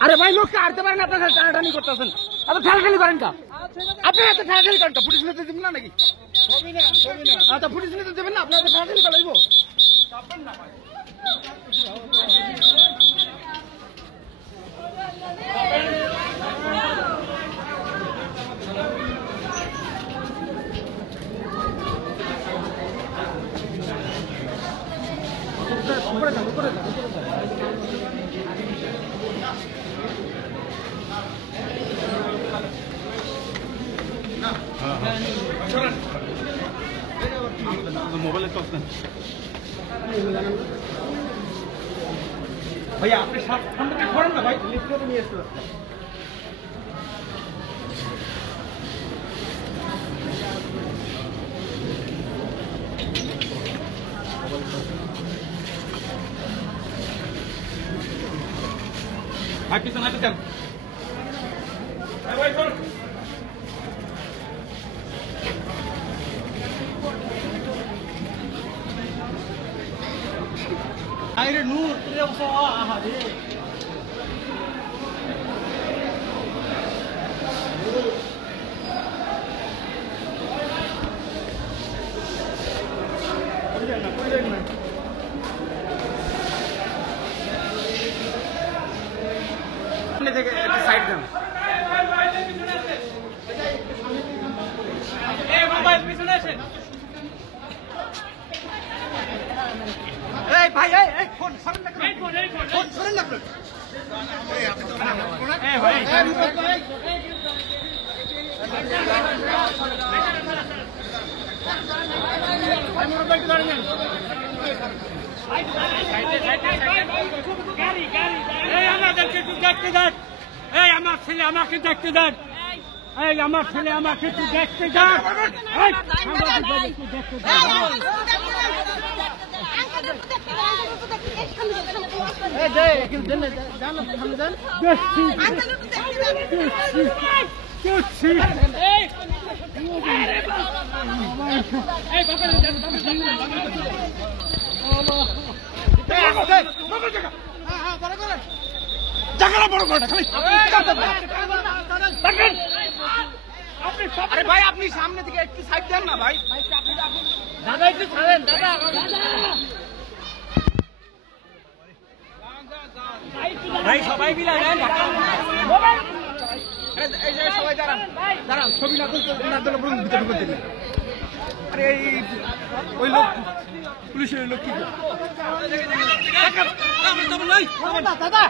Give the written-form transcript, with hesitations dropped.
আরে ভাই লোককে আনতে পারেন আপনার টানাটানি করতেছেন এত ঠেলাঠালি করেন কা আপনি এত ঠেলাঠালি করেন কা পুলিশ নিতে দেবেন না নাকি আচ্ছা পুলিশ নিতে দেবেন না আপনার ঠেলাঠালি করাইবো মোবাইলে চলছেন ভাইয়া আপনি সামনে করেন না ভাই লিফট করে নিয়ে এসে পিছন ভাই ধর আরে নূর তুই অবশ্য আহা রে সাইড দেন এই মোবাইল পিছনে আছে এই ভাই এই ফোন সরেন না ফোন সরেন না এই ভাই মোবাইল ধরেন গাড়ি এই আমাদেরকে একটু দেখতে দেন এই আমার ছেলে আমাকে দেখতে দেন এই আমার ছেলে আমাকে একটু দেখতে দেন এই আমাকে একটু দেখতে দেন এই দে একটু দেন জান সামনে দেন দেখছি দেখছি এই আরে বাবা এই বাবা দেন আরে ভাই আপনি সামনে থেকে একটু সাইড দেন না ভাই দাদা একটু ছাড়েন দাদা ভাই সবাই মিলে এই যে সবাই দাঁড়ান দাঁড়ান ছবি না তুলতে ভিতরে ঢুকে দিন আরে ওই লোক পুলিশের লোক কি দাদা